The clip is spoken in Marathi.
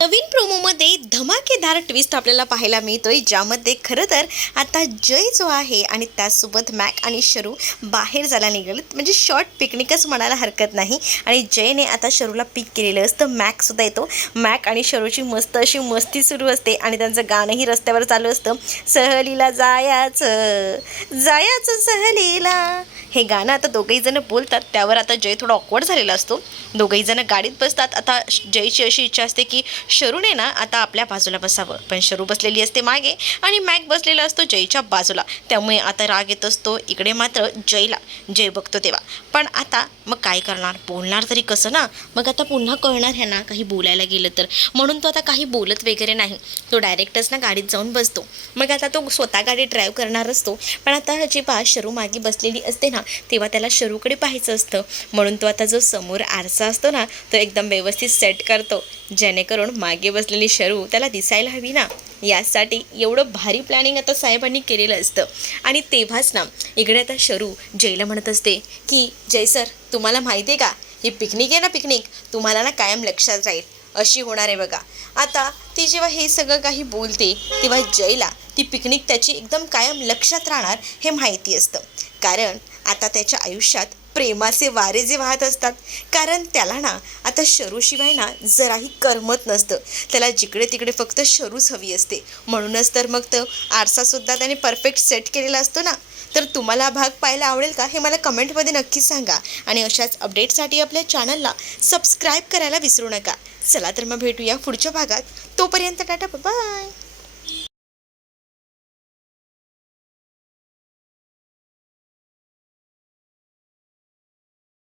नवीन प्रोमोमध्ये धमाकेदार ट्विस्ट आपल्याला पाहायला मिळतोय, ज्यामध्ये खरं तर आता जय जो आहे आणि त्याचसोबत मॅक आणि शरू बाहेर जायला निघालेत, म्हणजे शॉर्ट पिकनिकच म्हणायला हरकत नाही. आणि जयने आता शरूला पिक केलेलं असतं. मॅकसुद्धा येतो. मॅक आणि शरूची मस्त अशी मस्ती सुरू असते आणि त्यांचं गाणंही रस्त्यावर चालू असतं. सहलीला जायाचं जायाचं सहलीला, हे गाणं आता दोघंही जण बोलतात. त्यावर आता जय थोडा ऑकवर्ड झालेला असतो. दोघंही जण गाडीत बसतात. आता जयची अशी इच्छा असते की शरूने ना आता आपल्या बाजूला बसावं, पण शरू बसलेली असते मागे आणि मॅक बसलेला असतो जयच्या बाजूला. त्यामुळे आता राग येत असतो इकडे मात्र जयला. जय बघतो तेव्हा, पण आता मग काय करणार, बोलणार तरी कसं ना. मग आता पुन्हा कळणार ह्यांना काही बोलायला गेलं तर, म्हणून तो आता काही बोलत वगैरे नाही. तो डायरेक्टच ना गाडीत जाऊन बसतो. मग आता तो स्वतः गाडी ड्राईव्ह करणार असतो, पण आता जेव्हा शरू मागे बसलेली असते ना, तेव्हा त्याला शरूकडे पाहायचं असतं. म्हणून तो आता जो समोर आरसा असतो ना, तो एकदम व्यवस्थित सेट करतो, जेणेकरून मागे बसलेली शरू त्याला दिसायला हवी ना. यासाठी एवढं भारी प्लॅनिंग आता साहेबांनी केलेलं असतं. आणि तेव्हाच ना इकडे आता शरू जयला म्हणत असते की जय सर, तुम्हाला माहिती आहे का, ही पिकनिक आहे ना, पिकनिक तुम्हाला ना कायम लक्षात राहील अशी होणार आहे बघा. आता ती जेव्हा हे सगळं काही बोलते तेव्हा जयला ती पिकनिक त्याची एकदम कायम लक्षात राहणार हे माहिती असतं. कारण आता त्याच्या आयुष्यात प्रेमाचे वारे जे वाहत असतात. कारण त्याला ना आता शरूशिवाय ना जराही करमत नसतं. त्याला जिकडे तिकडे फक्त शरूच हवी असते. म्हणूनच तर मग तो आरसासुद्धा त्याने परफेक्ट सेट केलेला असतो ना. तर तुम्हाला भाग पाहायला आवडेल का, हे मला कमेंटमध्ये नक्की सांगा. आणि अशाच अपडेटसाठी आपल्या चॅनलला सबस्क्राईब करायला विसरू नका. चला तर मग भेटूया पुढच्या भागात. तोपर्यंत टाटा, बाय.